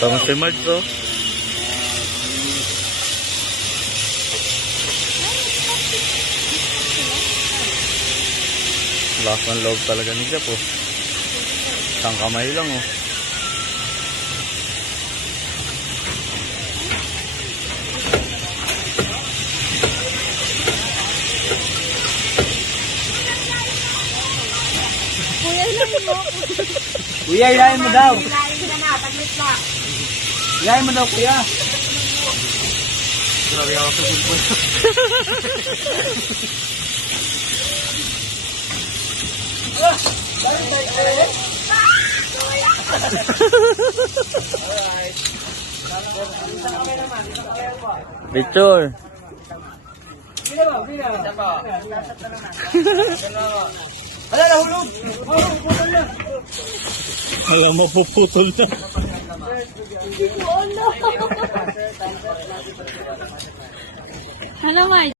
Tama si Mark to. Lakas ng loob talaga ni Jeff oh. Isang kamay lang oh. Kuya, ilahin mo. Kuya, ilahin mo daw. Ilahin ka na, taglit na. Ilahin mo daw, kuya. Grabe ako sa sulpon. Picture. Wala, nahulog. Alam mo, puputol na. Ano, Mike?